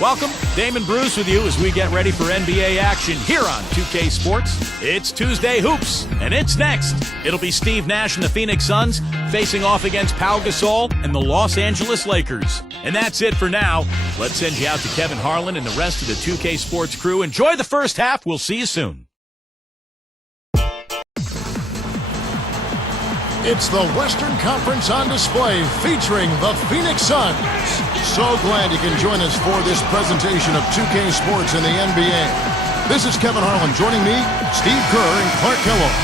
Welcome, Damon Bruce with you as we get ready for NBA action here on 2K Sports. It's Tuesday Hoops, and it's next. It'll be Steve Nash and the Phoenix Suns facing off against Pau Gasol and the Los Angeles Lakers. And that's it for now. Let's send you out to Kevin Harlan and the rest of the 2K Sports crew. Enjoy the first half. We'll see you soon. It's the Western Conference on display featuring the Phoenix Suns. So glad you can join us for this presentation of 2K Sports in the NBA. This is Kevin Harlan. Joining me, Steve Kerr and Clark Kellogg.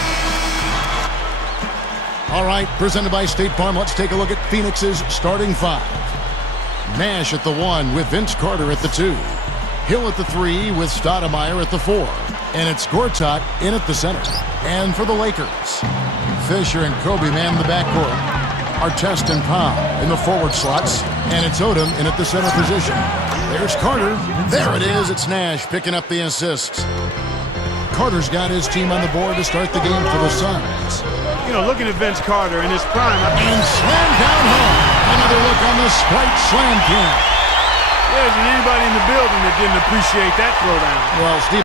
All right, presented by State Farm, let's take a look at Phoenix's starting five. Nash at the 1 with Vince Carter at the 2. Hill at the 3 with Stoudemire at the 4. And it's Gortat in at the center. And for the Lakers, Fisher and Kobe man the backcourt. Artest and Pau in the forward slots. And it's Odom in at the center position. There's Carter. There it is. It's Nash picking up the assists. Carter's got his team on the board to start the game for the Suns. You know, looking at Vince Carter in his prime. And slam down home. Another look on the Sprite Slam King. There isn't anybody in the building that didn't appreciate that throwdown. Well, Steve.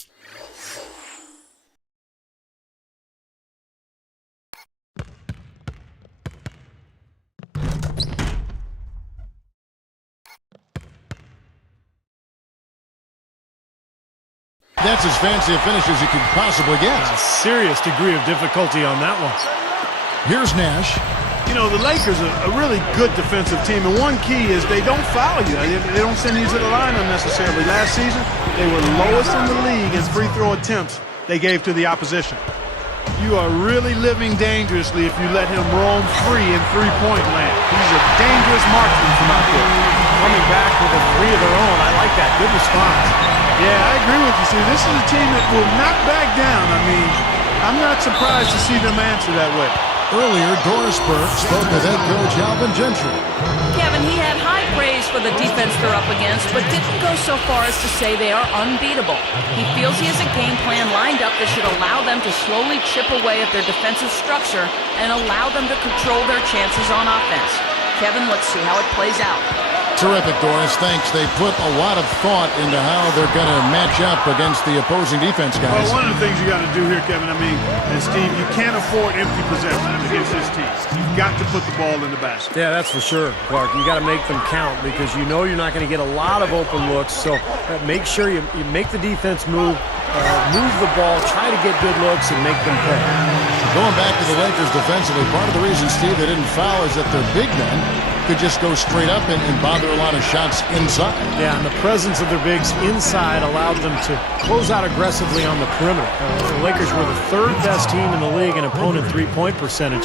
That's as fancy a finish as you could possibly get. A serious degree of difficulty on that one. Here's Nash. You know, the Lakers are a really good defensive team, and one key is they don't foul you. They don't send you to the line unnecessarily. Last season, they were lowest in the league in free throw attempts they gave to the opposition. You are really living dangerously if you let him roam free in three-point land. He's a dangerous marksman from out there. Coming back with a three of their own. I like that. Good response. Yeah, I agree with you, Steve. This is a team that will not back down. I mean, I'm not surprised to see them answer that way. Earlier, Doris Burke spoke with head coach Alvin Gentry. Kevin, he had high praise for the defense they're up against, but didn't go so far as to say they are unbeatable. He feels he has a game plan lined up that should allow them to slowly chip away at their defensive structure and allow them to control their chances on offense. Kevin, let's see how it plays out. Terrific, Doris. Thanks. They put a lot of thought into how they're going to match up against the opposing defense, guys. Well, one of the things you got to do here, Kevin, and Steve, you can't afford empty possessions against this team. You've got to put the ball in the basket. Yeah, that's for sure, Clark. You got to make them count because you know you're not going to get a lot of open looks. So make sure you make the defense move the ball, try to get good looks, and make them pay. Going back to the Lakers defensively, part of the reason, Steve, they didn't foul is that their big men could just go straight up and bother a lot of shots inside. Yeah, and the presence of their bigs inside allowed them to close out aggressively on the perimeter. The Lakers were the third best team in the league in opponent three-point percentage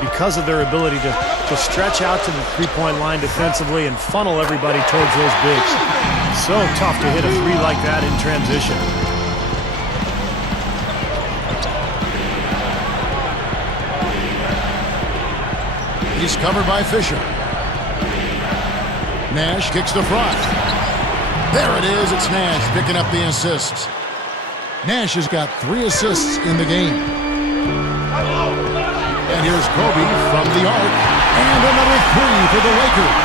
because of their ability to stretch out to the three-point line defensively and funnel everybody towards those bigs. So tough to hit a three like that in transition. He's covered by Fisher. Nash kicks the front. There it is. It's Nash picking up the assists. Nash has got 3 assists in the game. And here's Kobe from the arc. And another 3 for the Lakers.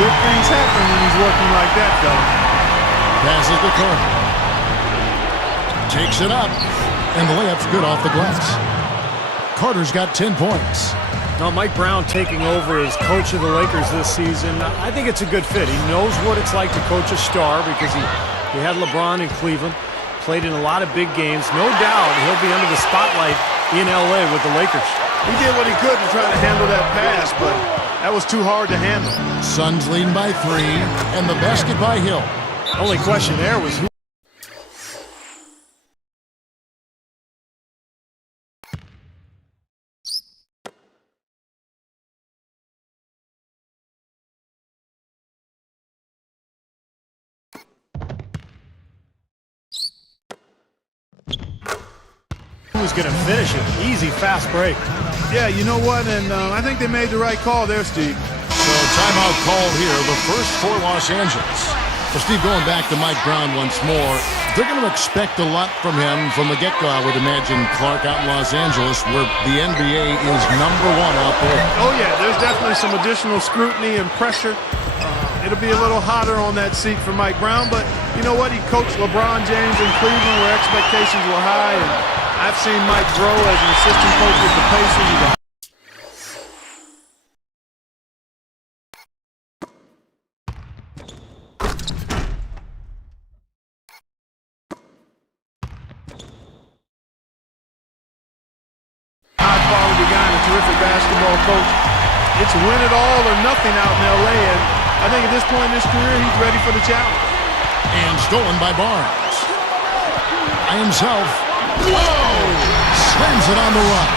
Good things happen when he's working like that, though. Passes to Carter. Takes it up. And the layup's good off the glass. Carter's got 10 points. Now, Mike Brown taking over as coach of the Lakers this season, I think it's a good fit. He knows what it's like to coach a star because he had LeBron in Cleveland, played in a lot of big games. No doubt he'll be under the spotlight in L.A. with the Lakers. He did what he could to try to handle that pass, but that was too hard to handle. Suns leading by 3, and the basket by Hill. Only question there was who. Was going to finish it. Easy, fast break. Yeah, you know what? And I think they made the right call there, Steve. So timeout called here, the first for Los Angeles. Well, Steve, going back to Mike Brown once more, they're going to expect a lot from him from the get-go, I would imagine, Clark, out in Los Angeles, where the NBA is #1 out there. Oh, yeah, there's definitely some additional scrutiny and pressure. it'll be a little hotter on that seat for Mike Brown, but you know what? He coached LeBron James in Cleveland where expectations were high, and I've seen Mike grow as an assistant coach with the Pacers. He's a high-quality guy and a terrific basketball coach. It's win it all or nothing out in L.A., and I think at this point in his career, he's ready for the challenge. And stolen by Barnes. By himself. Whoa! Slams it on the run.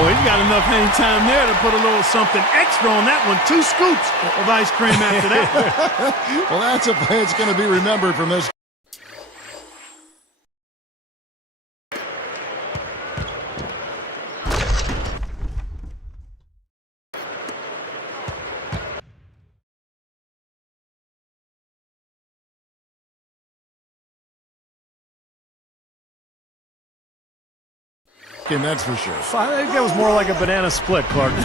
Boy, he's got enough hang time there to put a little something extra on that one. 2 scoops of ice cream after that. Well, that's a play that's going to be remembered from this. And that's for sure. I think that was more like a banana split, Clark.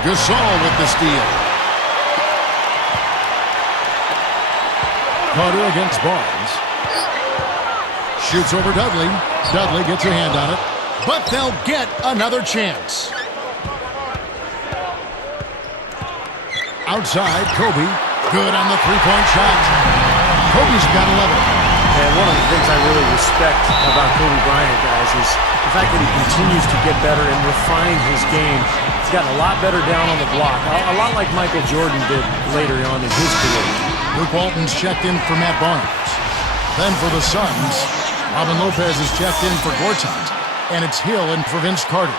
Gasol with the steal. Carter against Barnes. Shoots over Dudley. Dudley gets a hand on it. But they'll get another chance. Outside, Kobe. Good on the three-point shot. Kobe's got 11. And one of the things I really respect about Kobe Bryant, guys, is the fact that he continues to get better and refine his game. He's gotten a lot better down on the block, a lot like Michael Jordan did later on in his career. Luke Walton's checked in for Matt Barnes. Then for the Suns, Robin Lopez is checked in for Gortat, and it's Hill in for Vince Carter.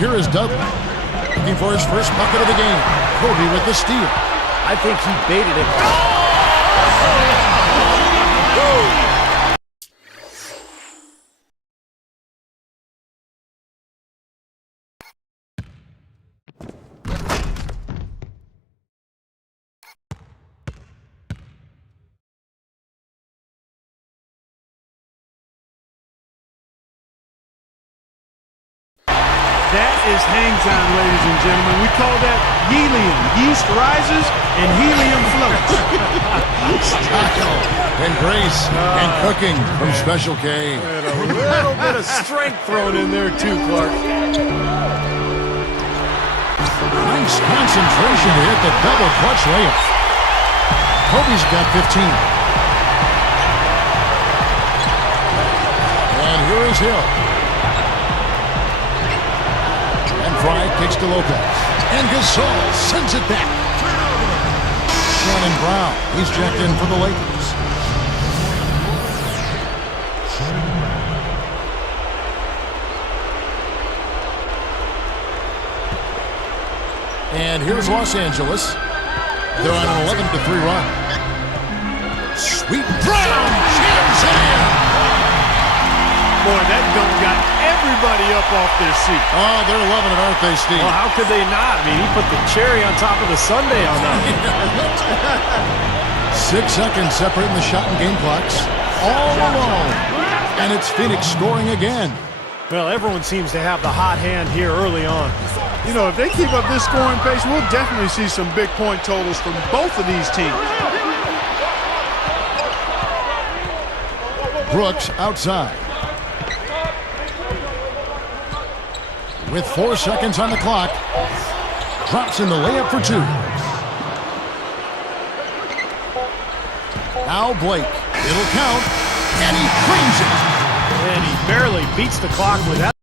Here is Dudley, looking for his first bucket of the game. Kobe with the steal. I think he baited it. That is hang time, ladies and gentlemen. We call that helium. Yeast rises and helium floats. Style and grace and cooking from Special K. And a little bit of strength thrown in there too, Clark. Nice concentration to hit the double clutch layup. Kobe's got 15. And here is Hill. Fry kicks to Lopez. And Gasol sends it back. Shannon Brown, he's checked in for the Lakers. And here's Los Angeles. They're on an 11-3 run. Sweet Brown jams it in. Boy, that dunk got everybody up off their seat. Oh, they're loving it, aren't they, Steve? Well, how could they not? I mean, he put the cherry on top of the sundae on that. 6 seconds separating the shot and game clocks. All alone. And it's Phoenix scoring again. Well, everyone seems to have the hot hand here early on. You know, if they keep up this scoring pace, we'll definitely see some big point totals from both of these teams. Brooks outside. With 4 seconds on the clock, drops in the layup for 2. Now Blake, it'll count, and he creams it. And he barely beats the clock with that.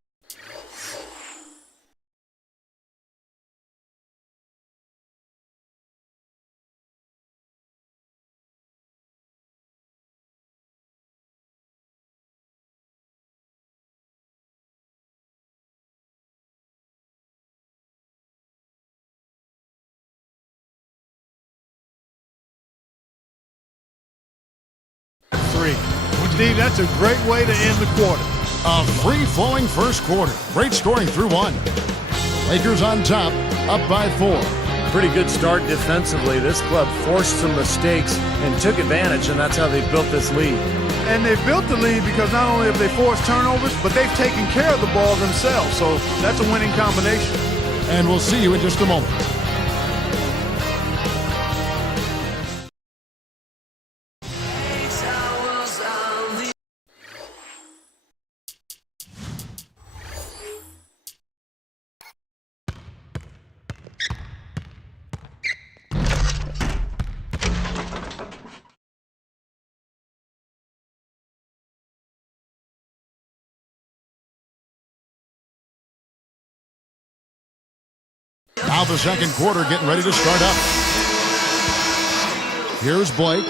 Steve, that's a great way to end the quarter. A free-flowing first quarter. Great scoring through 1. Lakers on top, up by 4. Pretty good start defensively. This club forced some mistakes and took advantage, and that's how they built this lead. And they've built the lead because not only have they forced turnovers, but they've taken care of the ball themselves. So that's a winning combination. And we'll see you in just a moment. Now the second quarter getting ready to start up. Here's Blake.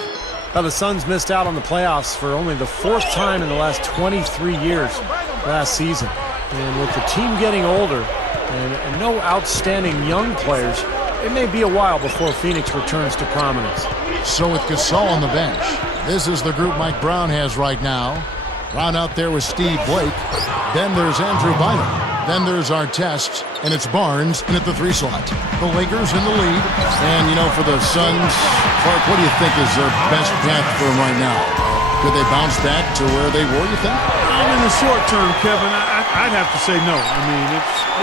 Well, the Suns missed out on the playoffs for only the fourth time in the last 23 years last season. And with the team getting older and no outstanding young players, it may be a while before Phoenix returns to prominence. So with Gasol on the bench, this is the group Mike Brown has right now. Brown out there with Steve Blake. Then there's Andrew Bynum. Then there's Artest, and it's Barnes in at the 3 slot. The Lakers in the lead. And, you know, for the Suns, Clark, what do you think is their best path for them right now? Could they bounce back to where they were, you think? In the short term, Kevin, I'd have to say no. I mean,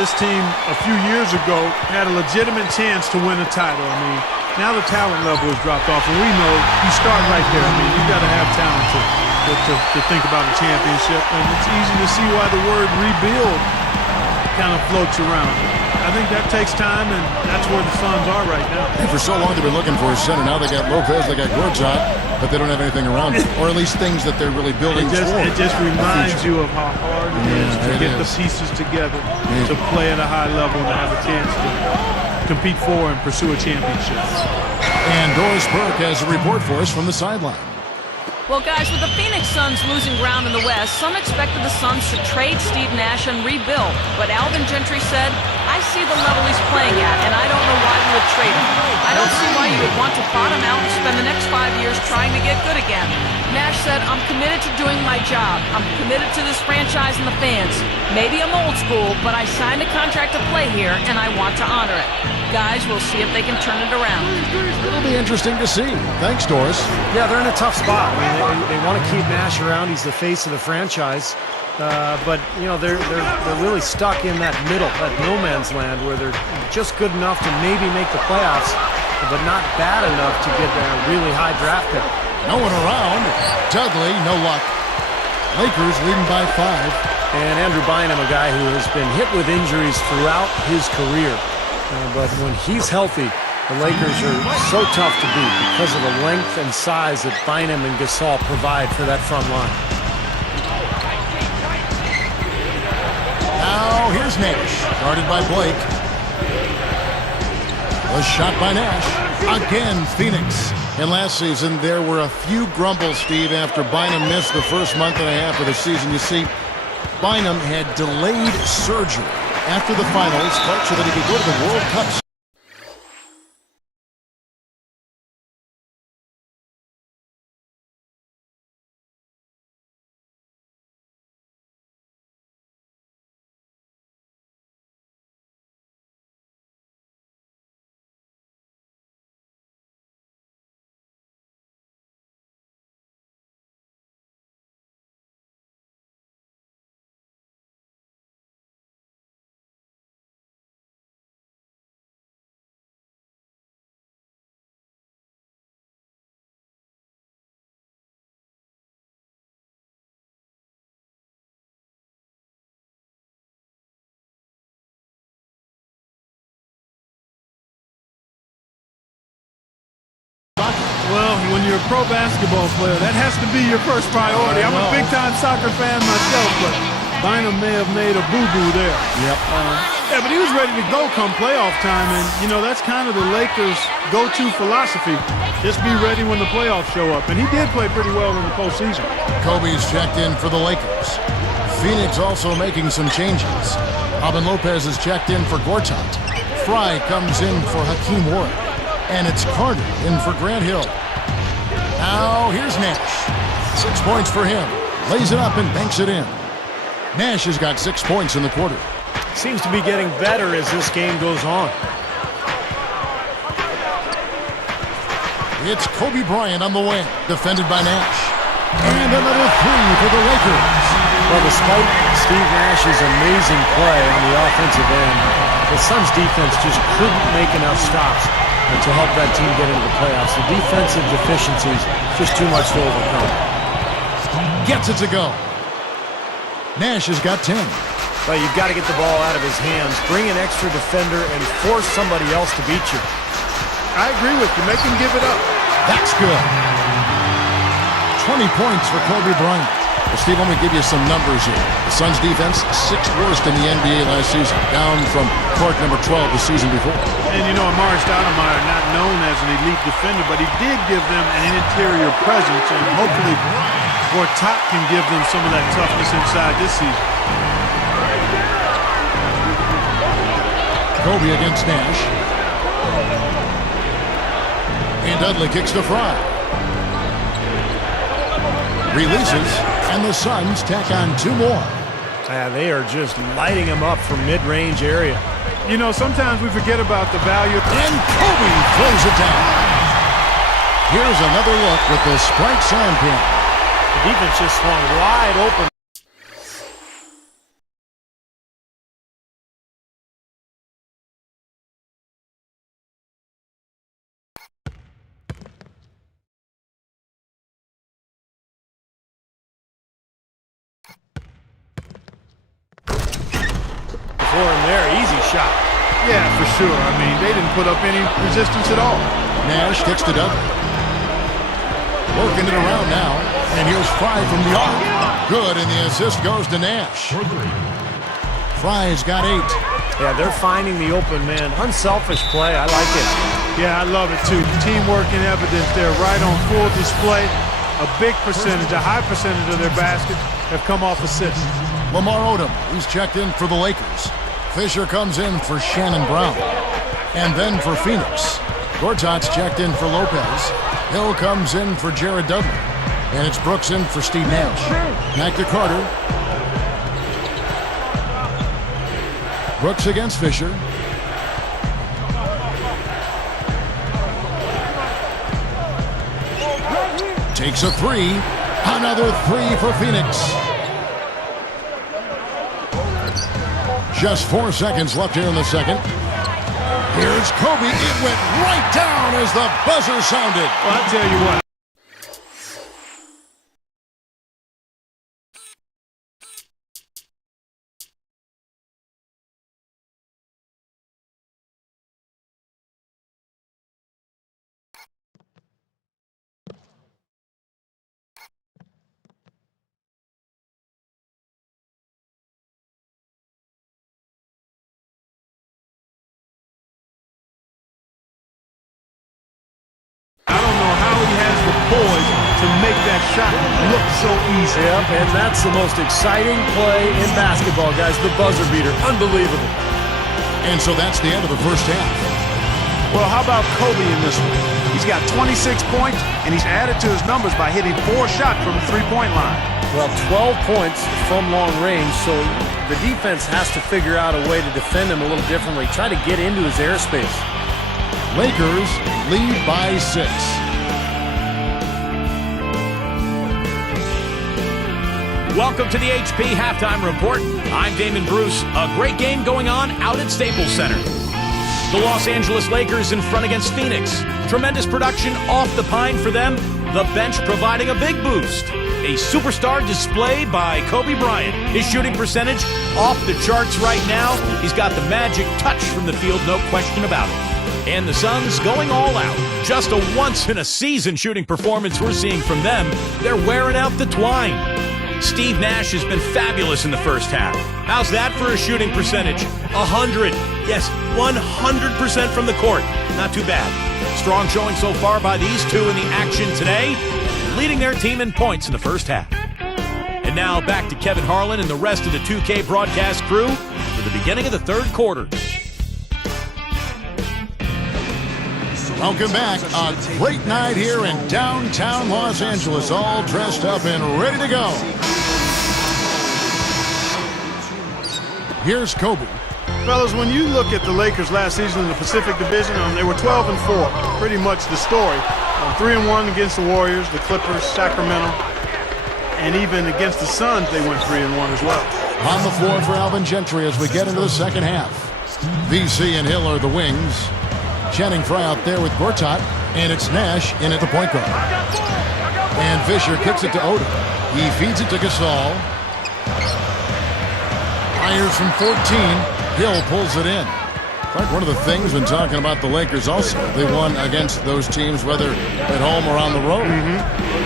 this team a few years ago had a legitimate chance to win a title. I mean, now the talent level has dropped off, and we know you start right there. I mean, you've got to have talent to think about a championship, and it's easy to see why the word rebuild kind of floats around. I think that takes time, and that's where the Suns are right now. And for so long they've been looking for a center. Now they got Lopez, they got Gortat, but they don't have anything around it, or at least things that they're really building toward. It just reminds you of how hard it is to get the pieces together to play at a high level and to have a chance to compete for and pursue a championship. And Doris Burke has a report for us from the sideline. Well, guys, with the Phoenix Suns losing ground in the West, some expected the Suns to trade Steve Nash and rebuild. But Alvin Gentry said, I see the level he's playing at, and I don't know why we would trade him. I don't see why you would want to bottom out and spend the next 5 years trying to get good again. Nash said, I'm committed to doing my job. I'm committed to this franchise and the fans. Maybe I'm old school, but I signed a contract to play here, and I want to honor it. Guys, we'll see if they can turn it around. It'll be interesting to see. Thanks, Doris. Yeah, they're in a tough spot. I mean, they want to keep Nash around. He's the face of the franchise. But, you know, they're really stuck in that middle, that no man's land, where they're just good enough to maybe make the playoffs, but not bad enough to get a really high draft pick. No one around. Dudley, no luck. Lakers leading by 5. And Andrew Bynum, a guy who has been hit with injuries throughout his career. But when he's healthy, the Lakers are so tough to beat because of the length and size that Bynum and Gasol provide for that front line. Now here's Nash, guarded by Blake. A shot by Nash. Again, Phoenix. And last season, there were a few grumbles, Steve, after Bynum missed the first month and a half of the season. You see, Bynum had delayed surgery after the finals, so that he could go to the World Cup. Well, when you're a pro basketball player, that has to be your first priority. I'm a big-time soccer fan myself, but Bynum may have made a boo-boo there. Yep. Yeah, but he was ready to go come playoff time, and, you know, that's kind of the Lakers' go-to philosophy. Just be ready when the playoffs show up, and he did play pretty well in the postseason. Kobe's checked in for the Lakers. Phoenix also making some changes. Robin Lopez is checked in for Gortat. Fry comes in for Hakeem Warren. And it's Carter in for Grant Hill. Now here's Nash. 6 points for him. Lays it up and banks it in. Nash has got 6 points in the quarter. Seems to be getting better as this game goes on. It's Kobe Bryant on the wing, defended by Nash. And another three for the Lakers. Well, despite Steve Nash's amazing play on the offensive end, the Suns defense just couldn't make enough stops to help that team get into the playoffs. The defensive deficiencies, just too much to overcome. Gets it to go. Nash has got 10. Well, you've got to get the ball out of his hands, bring an extra defender, and force somebody else to beat you. I agree with you. Make him give it up. That's good. 20 points for Kobe Bryant. Well, Steve, let me give you some numbers here. The Suns defense, 6th worst in the NBA last season, down from court number 12 the season before. And you know, Amari Stoudemire, not known as an elite defender, but he did give them an interior presence, and hopefully Gortat can give them some of that toughness inside this season. Kobe against Nash. And Dudley kicks to Fry. Releases, and the Suns tack on 2 more. They are just lighting him up from mid-range area. You know, sometimes we forget about the value. And Kobe throws it down. Here's another look with the Sprite sand pin. The defense just swung wide open. For him there, easy shot. Yeah, for sure. I mean, they didn't put up any resistance at all. Nash kicks to Dudley. Working it around now. And here's Fry from the arc. Good, and the assist goes to Nash. Fry's got 8. Yeah, they're finding the open man. Unselfish play. I like it. Yeah, I love it too. Teamwork in evidence there, right on full display. A big percentage, a high percentage of their baskets have come off assists. Lamar Odom, he's checked in for the Lakers. Fisher comes in for Shannon Brown. And then for Phoenix, Gortat's checked in for Lopez. Hill comes in for Jared Dudley. And it's Brooks in for Steve Nash. Back to Carter. Brooks against Fisher. Takes a 3. Another 3 for Phoenix. Just 4 seconds left here in the second. Here's Kobe. It went right down as the buzzer sounded. Well, I tell you what. To make that shot look so easy. Yep, and that's the most exciting play in basketball, guys. The buzzer beater. Unbelievable. And so that's the end of the first half. Well, how about Kobe in this one? He's got 26 points, and he's added to his numbers by hitting 4 shots from the three-point line. Well, 12 points from long range, so the defense has to figure out a way to defend him a little differently. Try to get into his airspace. Lakers lead by 6. Welcome to the HP Halftime Report. I'm Damon Bruce. A great game going on out at Staples Center. The Los Angeles Lakers in front against Phoenix. Tremendous production off the pine for them. The bench providing a big boost. A superstar display by Kobe Bryant. His shooting percentage off the charts right now. He's got the magic touch from the field, no question about it. And the Suns going all out. Just a once-in-a-season shooting performance we're seeing from them. They're wearing out the twine. Steve Nash has been fabulous in the first half. How's that for a shooting percentage? 100. Yes, 100% from the court. Not too bad. Strong showing so far by these two in the action today, leading their team in points in the first half. And now back to Kevin Harlan and the rest of the 2K broadcast crew for the beginning of the third quarter. Welcome back. A great night here in downtown Los Angeles, all dressed up and ready to go. Here's Kobe. Fellas, when you look at the Lakers last season in the Pacific Division, they were 12-4, pretty much the story. 3-1 against the Warriors, the Clippers, Sacramento. And even against the Suns, they went 3-1 as well. On the floor for Alvin Gentry as we get into the second half. VC and Hill are the wings. Channing Frye out there with Gortat, and it's Nash in at the point guard. And Fisher kicks it to Oda. He feeds it to Gasol. Fires from 14. Hill pulls it in. Like one of the things when talking about the Lakers also, they won against those teams, whether at home or on the road.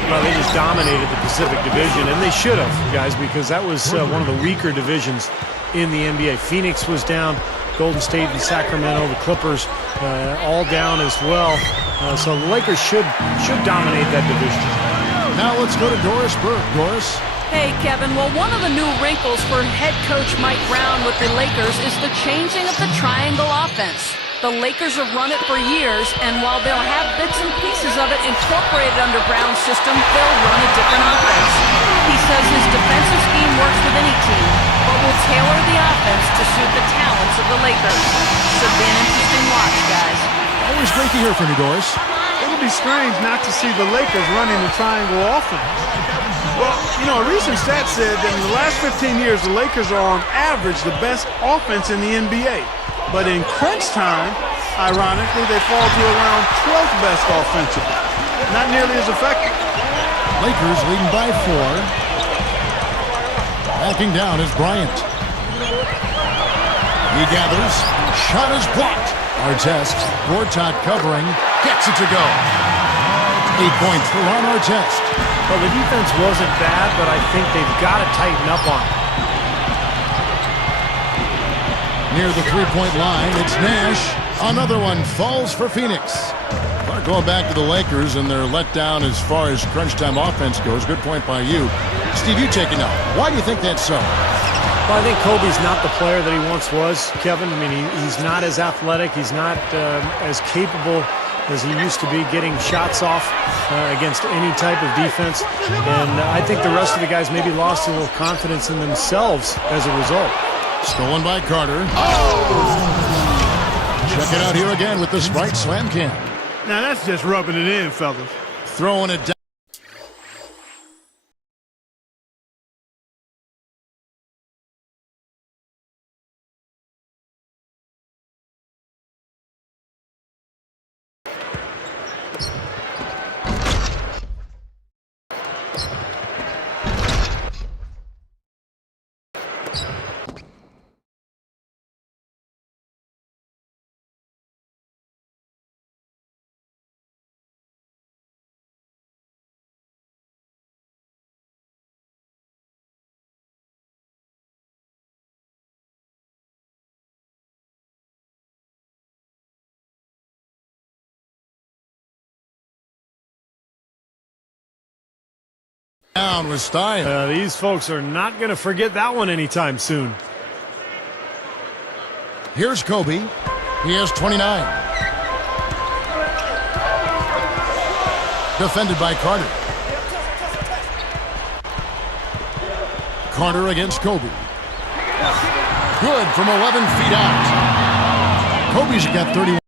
Well, they just dominated the Pacific Division, and they should have, guys, because that was one of the weaker divisions in the NBA. Phoenix was down, Golden State and Sacramento, the Clippers all down as well. So the Lakers should dominate that division. Now let's go to Doris Burke. Doris? Hey, Kevin. Well, one of the new wrinkles for head coach Mike Brown with the Lakers is the changing of the triangle offense. The Lakers have run it for years, and while they'll have bits and pieces of it incorporated under Brown's system, they'll run a different offense. He says his defensive scheme works with any team, but will tailor the offense to suit the talents of the Lakers. Should be an interesting watch, guys. Always great to hear from you, Doris. It'll be strange not to see the Lakers running the triangle offense. Well, you know, a recent stat said that in the last 15 years, the Lakers are on average the best offense in the NBA. But in crunch time, ironically, they fall to around 12th best offensively. Not nearly as effective. Lakers leading by 4. Backing down is Bryant. He gathers. Shot is blocked. Artest, Gortat covering, gets it to go. 8 points for Ron Artest. Well, the defense wasn't bad, but I think they've got to tighten up on it. Near the three-point line, it's Nash. Another one falls for Phoenix. Well, going back to the Lakers and their letdown as far as crunch time offense goes. Good point by you. Steve, you take it now. Why do you think that's so? Well, I think Kobe's not the player that he once was, Kevin. I mean, he's not as athletic. He's not as capable as he used to be getting shots off against any type of defense. And I think the rest of the guys maybe lost a little confidence in themselves as a result. Stolen by Carter. Check it out here again with the Sprite Slam Cam. Now that's just rubbing it in, fellas. Throwing it down. Down with style. These folks are not going to forget that one anytime soon. Here's Kobe. He has 29. Defended by Carter. Carter against Kobe. Good from 11 feet out. Kobe's got 31.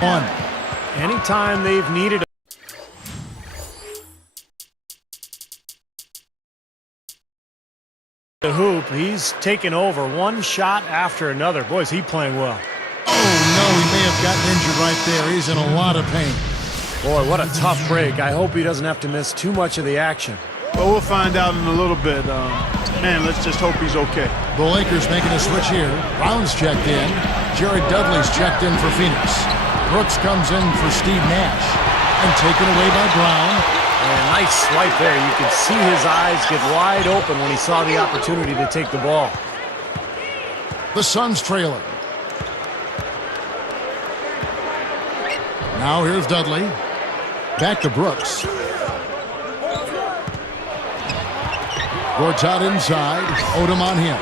One. Anytime they've needed a hoop, he's taken over one shot after another. Boy, is he playing well. Oh, no, he may have gotten injured right there. He's in a lot of pain. Boy, what a tough break. I hope he doesn't have to miss too much of the action. Well, we'll find out in a little bit. Man, let's just hope he's okay. The Lakers making a switch here. Brown's checked in. Jared Dudley's checked in for Phoenix. Brooks comes in for Steve Nash. And taken away by Brown. And a nice swipe there. You could see his eyes get wide open when he saw the opportunity to take the ball. The Suns trailing. Now here's Dudley. Back to Brooks. Gortat inside. Odom on him.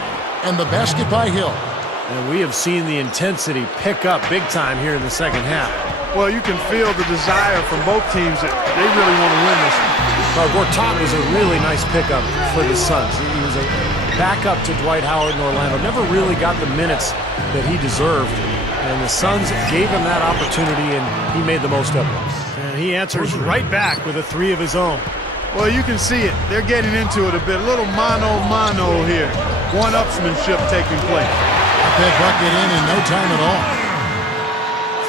And the basket by Hill. And we have seen the intensity pick up big time here in the second half. Well, you can feel the desire from both teams that they really want to win this one. Well, Gortat was a really nice pickup for the Suns. He was a backup to Dwight Howard in Orlando. Never really got the minutes that he deserved. And the Suns gave him that opportunity, and he made the most of it. And he answers right back with a three of his own. Well, you can see it. They're getting into it a bit. A little mano-mano here. One-upsmanship taking place. Got that bucket in no time at all.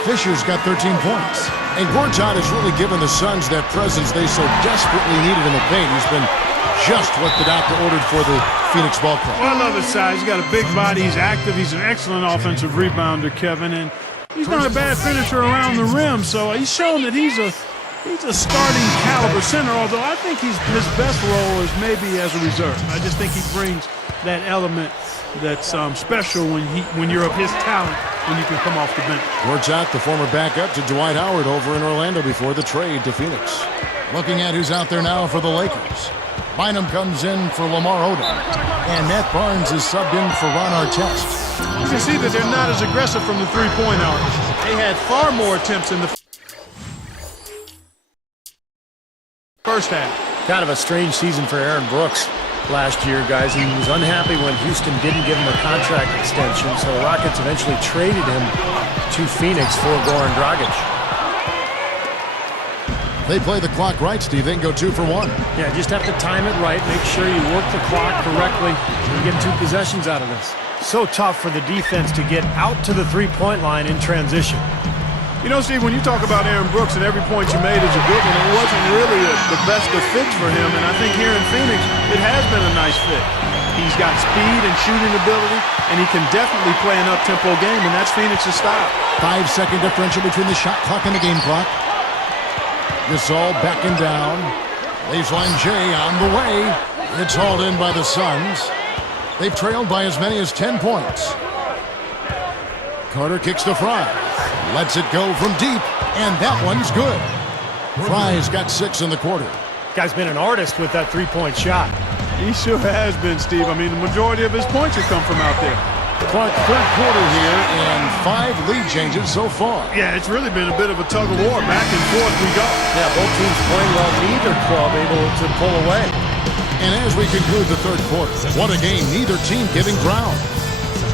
Fisher's got 13 points. And Gortat has really given the Suns that presence they so desperately needed in the paint. He's been just what the doctor ordered for the Phoenix Ball Club. Well, I love his size. He's got a big body. He's active. He's an excellent offensive rebounder, Kevin. And he's not a bad finisher around the rim. So he's shown that he's a starting caliber center, although I think his best role is maybe as a reserve. I just think he brings that element that's special when you're of his talent, when you can come off the bench. Gortat, the former backup to Dwight Howard over in Orlando before the trade to Phoenix. Looking at who's out there now for the Lakers. Bynum comes in for Lamar Odom. And Matt Barnes is subbed in for Ron Artest. You can see that they're not as aggressive from the three-point arc. They had far more attempts in the first half. Kind of a strange season for Aaron Brooks last year, guys. He was unhappy when Houston didn't give him a contract extension, so the Rockets eventually traded him to Phoenix for Goran Dragic. They play the clock right, Steve. They can go 2 for 1. Yeah, just have to time it right. Make sure you work the clock correctly and get 2 possessions out of this. So tough for the defense to get out to the three-point line in transition. You know, Steve, when you talk about Aaron Brooks and every point you made is a good one, it wasn't really the best of fits for him. And I think here in Phoenix, it has been a nice fit. He's got speed and shooting ability, and he can definitely play an up-tempo game, and that's Phoenix's style. 5-second differential between the shot clock and the game clock. Gasol backing down. Baseline J on the way. It's hauled in by the Suns. They've trailed by as many as 10 points. Carter kicks to Fry. Lets it go from deep, and that one's good. Fry's got 6 in the quarter. Guy's been an artist with that three-point shot. He sure has been, Steve. I mean, the majority of his points have come from out there. Clark, third quarter here, and 5 lead changes so far. Yeah, it's really been a bit of a tug-of-war. Back and forth we go. Yeah, both teams playing well. Neither club able to pull away. And as we conclude the third quarter, what a game. Neither team giving ground.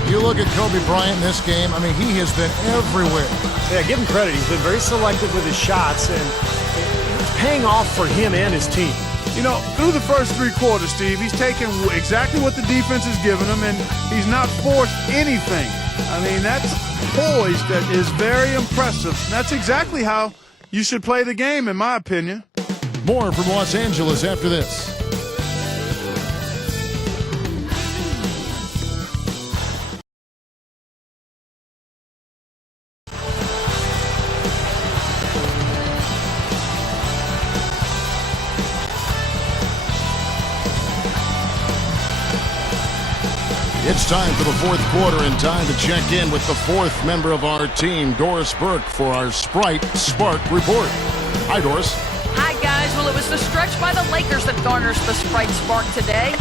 You look at Kobe Bryant in this game, I mean, he has been everywhere. Yeah, give him credit. He's been very selective with his shots, and it's paying off for him and his team. You know, through the first 3 quarters, Steve, he's taken exactly what the defense has given him, and he's not forced anything. I mean, that's poise that is very impressive. That's exactly how you should play the game, in my opinion. More from Los Angeles after this. It's time for the fourth quarter and time to check in with the 4th member of our team, Doris Burke, for our Sprite Spark Report. Hi, Doris. Hi, guys. Well, it was the stretch by the Lakers that garners the Sprite Spark today.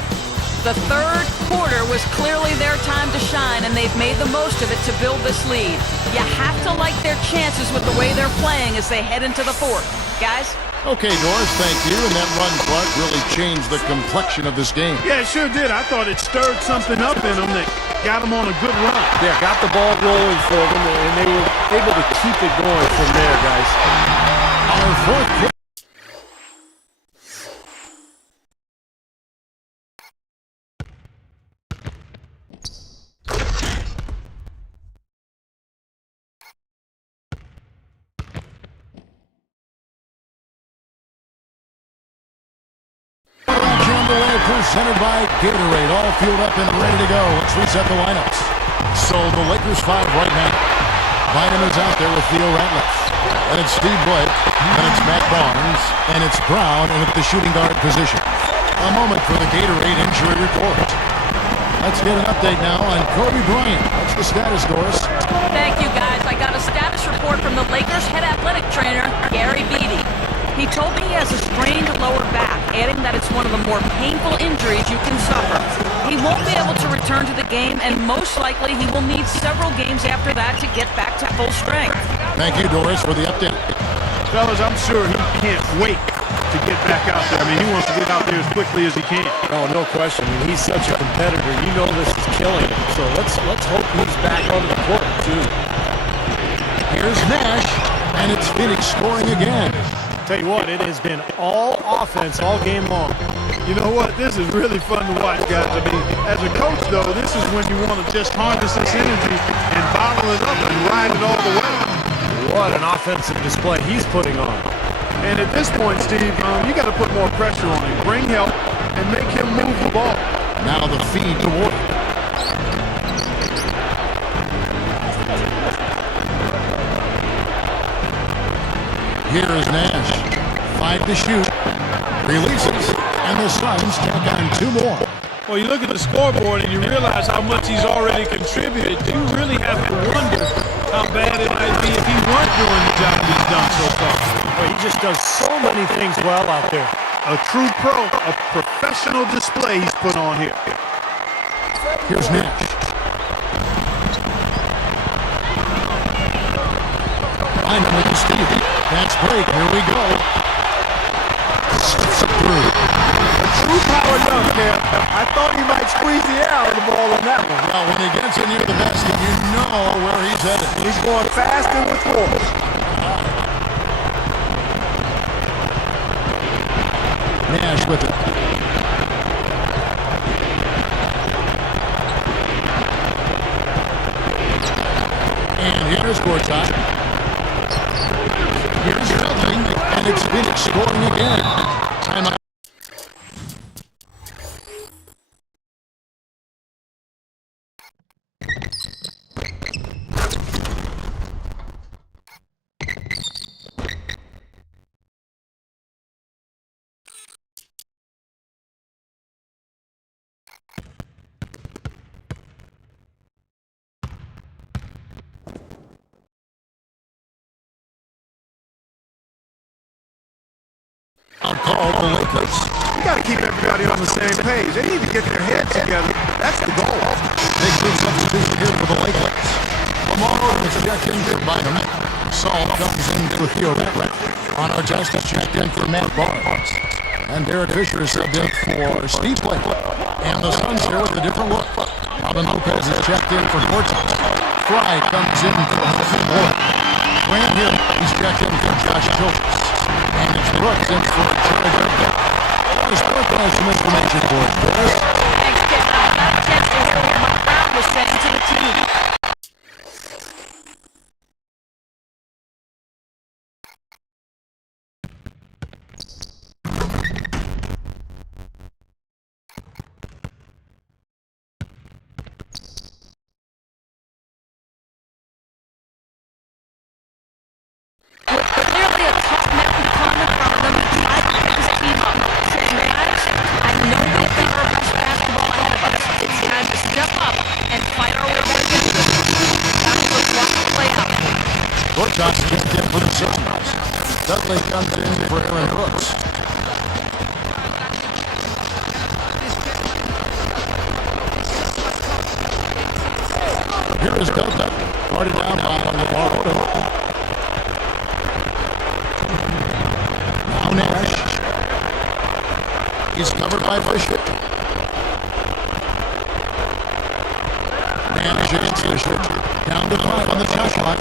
The third quarter was clearly their time to shine, and they've made the most of it to build this lead. You have to like their chances with the way they're playing as they head into the fourth. Guys? Okay, Doris, thank you. And that run, Clark, really changed the complexion of this game. Yeah, it sure did. I thought it stirred something up in them that got them on a good run. Yeah, got the ball rolling for them, and they were able to keep it going from there, guys. Our fourth quarter. Underway, presented by Gatorade. All fueled up and ready to go. Let's reset the lineups. So the Lakers 5 right now. Bynum is out there with Theo Ratliff. And it's Steve Blake. And it's Matt Barnes. And it's Brown in at the shooting guard position. A moment for the Gatorade injury report. Let's get an update now on Kobe Bryant. What's the status, Doris? Thank you, guys. I got a status report from the Lakers head athletic trainer, Gary Beatty. He told me he has a sprained lower back, adding that it's one of the more painful injuries you can suffer. He won't be able to return to the game, and most likely he will need several games after that to get back to full strength. Thank you, Doris, for the update. Fellas, I'm sure he can't wait to get back out there. I mean, he wants to get out there as quickly as he can. Oh, no question. I mean, he's such a competitor. You know this is killing him. So let's hope he's back onto the court, too. Here's Nash, and it's Phoenix scoring again. Tell you what, it has been all offense all game long. You know what? This is really fun to watch, guys. I mean, as a coach, though, this is when you want to just harness this energy and bottle it up and ride it all the way. What an offensive display he's putting on. And at this point, Steve, you got to put more pressure on him. Bring help and make him move the ball. Now the feed to Ward. Here is Nash. 5 to shoot. Releases. And the Suns tack on 2 more. Well, you look at the scoreboard and you realize how much he's already contributed. You really have to wonder how bad it might be if he weren't doing the job he's done so far. Well, he just does so many things well out there. A true pro, a professional display he's put on here. Here's Nash. Bynum with the steal. That's break. Here we go. Slips it through. A true power dunk, man. I thought he might squeeze the air out of the ball on that one. Well, when he gets in near the basket, you know where he's headed. He's going fast and with force. Nash with it. And here's Gortat. Here's nothing, and it's Phoenix scoring again. Timeout. I'll call the Lakers. You got to keep everybody on the same page. They need to get their heads together. That's the goal. Big group substitution here for the Lakers. Lamar is checked in for Bynum. Saul comes in for Theo Ratliff. On our justice checked in for Matt Barnes. And Derek Fisher is subbed in for Steve Blake. And the Suns here with a different look. Robin Lopez is checked in for Gortat. Fry comes in for Huffman Boyd. Grant Hill, he's checked in for Josh Childress. And it's Brooks in for Jared Harden. Doris Burke has some information for us, Doris. Thanks, Kevin. I got a chance to hear what Mike Brown was saying to the team. Clearly a tough mountain to climb in front of them to try to pick his team up. Saying, guys, I know we think our best basketball ahead of us. It's time to step up and fight our way back into this. That's what's watch the play out. Gortat's checked in for the Suns. Dudley comes in for Aaron Brooks. Here is Delta, guarded down by LeVar Odom. Now Nash. He's covered by Fisher. on the shot clock.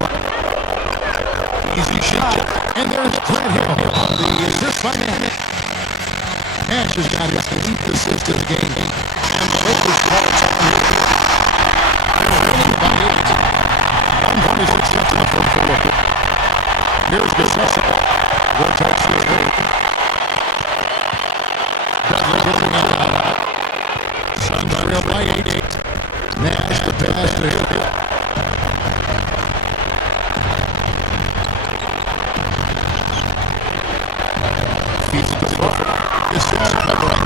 Easy shot. And there's Grant Hill on the assist by Nash. Nash has got his 8th assist in the game. And the Lakers call it on here. They're winning by 8. 126 left in the first quarter. Here's Gasol. Vortex is late. Dudley gets it out. Suns trail by 8. Nash the pass to Hill. Feeds it to the buffer. Gasol covering.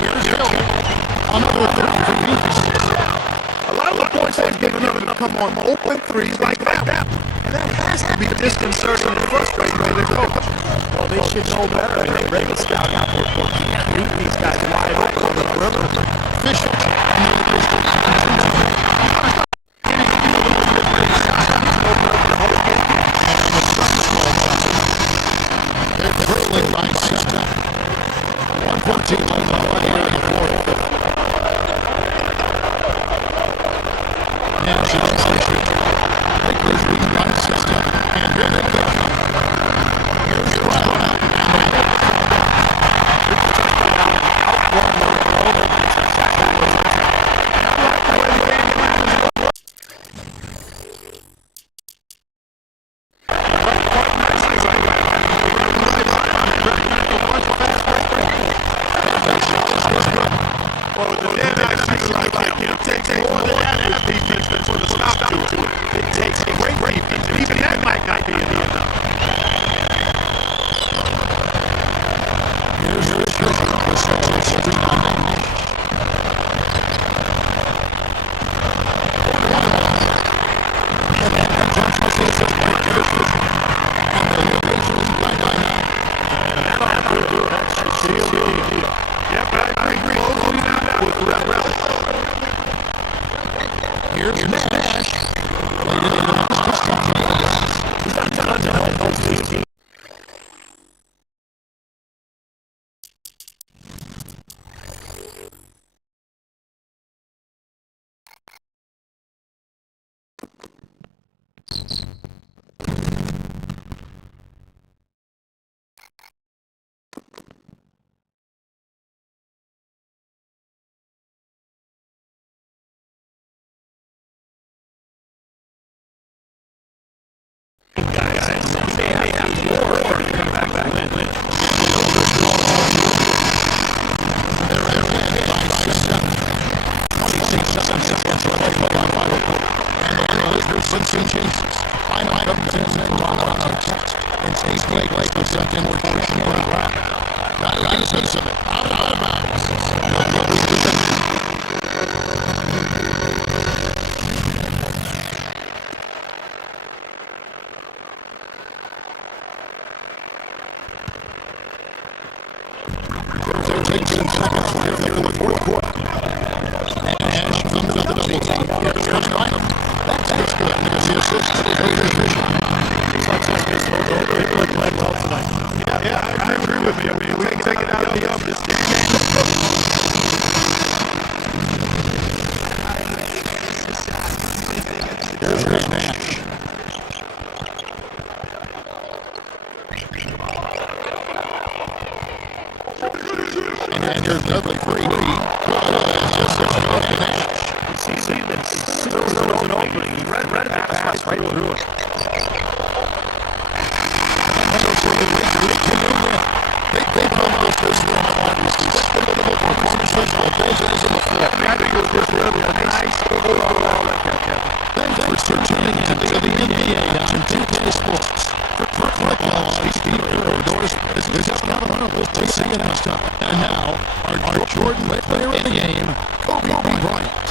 Here's Hill. Another 30 for Phoenix. A lot of the points they've given up have come on open threes like that. That has to be disconcerting and frustrating to the coach. Well, they should know better. I mean, they break a scout out there. You can't beat these guys wide open on the perimeter. Fisher. They're trailing by 7. 114 on the play here in the fourth. Nash is Fisher. Lakers lead by 6. And here they go. Here's Brown. Well, the damn shooter like him takes more than average defense to put a stop to it. It takes great defense. Even that might not be enough. Here's Fisher. Gasol is 3-9. Yep, I agree. Closing down that was Here's Nash. And here's Dudley for 18. There was an opening. He read it pass right through it. They almost this one, obviously. I think it was just really a nice overall. Thanks for tuning in to the NBA on 2K Sports. For Click Law, Steve Aerodors is just not honorable. We'll see you next time. And now, our Jordan player of the game, Kobe Bryant.